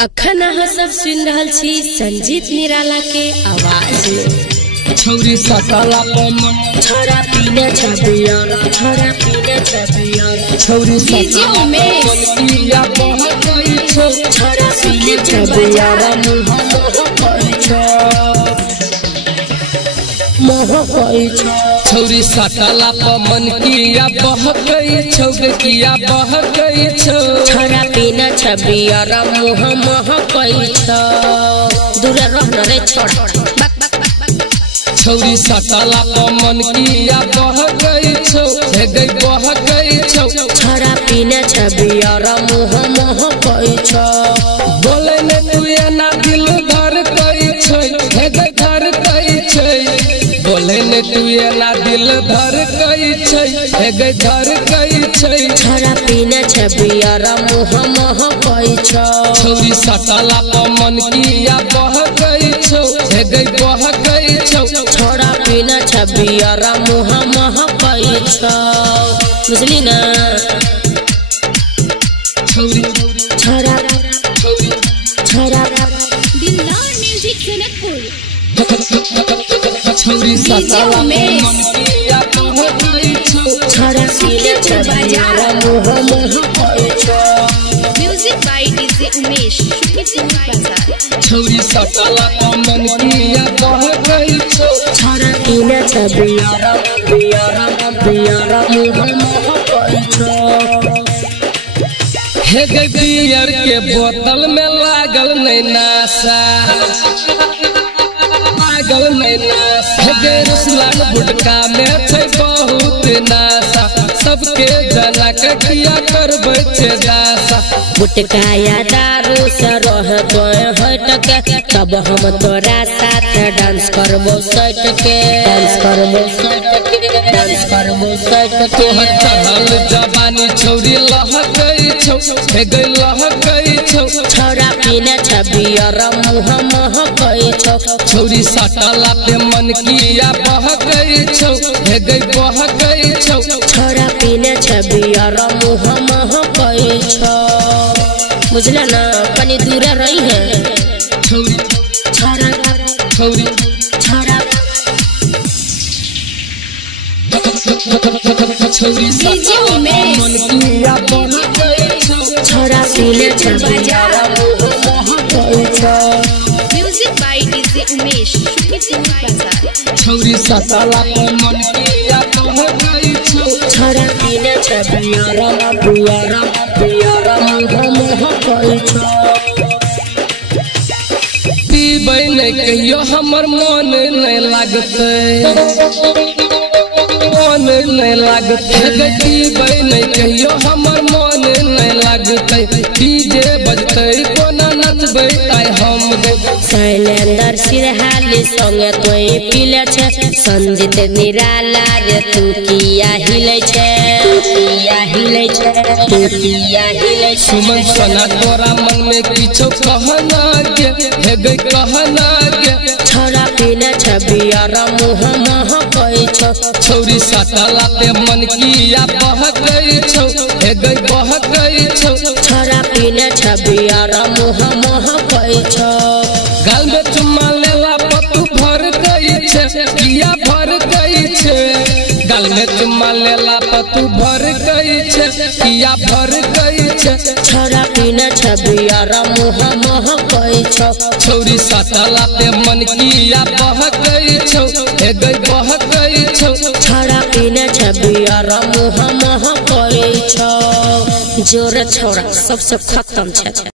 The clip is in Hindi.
अखन अहाँ सब सुन रहल छी संजीत निराला के आवाज में। छौरी सताला पमन छोरा पीने छबियारा, छोरा पीने छबियारा, छौरी सताला पमन किया बहुत गई छो, छोरा पीने छबियारा मोह कोई छो, छौरी सताला पमन किया बहुत गई छो, किया बहुत गई छो, छोरा पीने छबियारा मोह कोई छो। दूर रहना रे छोरा, छौरी सताला पमन किया बह गई छो, गई बह गई छो, छोरा पीने छबियारा मोह कोई छो। बोले ने तू ना दिल धर कई छो, गई धर कई छो, बोले ने तू ना दिल धर कई छो, गई धर कई छो, छोरा पीने छबियारा मोह कोई छो। छौरी सताला पमन किया बह गई छो, गई बह गई छो, छोरा पीने छबियारा मोह कोई छो। बुझली ना छौरी छोरा छौरी छोरा छौरी सताला पमन किया बह गई छो, छोरा पीने छबियारा मोह कोई छो। म्यूजिक बाय डीजे उमेश बाजार। छौरी सताला पमन किया बह गई छो, छोरा पीने छबियारा पियारा मोह कोई छो। हे गई बियर के बोतल में लागल नहीं नासा, लागल नहीं नासा, हे गई रुसलान गुटका में छै बहुत नासा, सबके जना के किया करबै छे दासा। गुटका या दारू से रह गए हट के, तब हम तोरा साथ डांस करबो सट के, डांस करबो सट के, डांस करबो सट के। तोहर चढ़ल जवानी छौरी लह गई छौ, हे गई लह गई छौ, छोरा पीने छबियारा मोह कोई छो। छौरी सताला पे मन किया बह गई छौ, हे गई बह गई छौ, छोरा पीने छबियारा मोह कोई छो। बुझला ना कनी दूर रही है छौरी छोरा छौरी छोरा छौरी सताला मन किया बह गई छौ, छोरा पीने छबियारा मोह कोई छो। म्यूजिक बाय डीजे उमेश बाजार। छौरी सताला मन किया बह गई छौ, छोरा पीने छबियारा पियारा मोह कोई छो। पीबै नहीं कहियो हमर मन नहीं लागते, मन नहीं लागते, पीबै नहीं कहियो हमर मन नहीं लागते, डीजे बजते कोना नचबै आइ हम गए। शैलेंद्र सिरहाली संगे तोई पीले छे, संजीत निराला रे तू किया हिले छे, तू किया हिले छे, तू किया हिले छे। सुमन सोना तोरा मन में किछो कहना गे, हे गई कहना गे, छोरा पीने छबियारा मोह कोई छो। छौरी सताला पे मन किया बह गई छौ, हे गई बह गई छौ, छोरा पीने छबियारा मोह कोई छो। गाल में चुम्मा लेला पतू भर गई छे, किया भर गई छे, गाल में चुम्मा लेला पतू भर गई छे, किया भर गई छे, छोरा पीने छबियारा मोह कोई छो। छौरी सताला पे मन किया बह गई छौ, हे गई बह गई छौ, छोरा पीने छबियारा मोह कोई छो। जोर छोरा सबसे खत्म छे।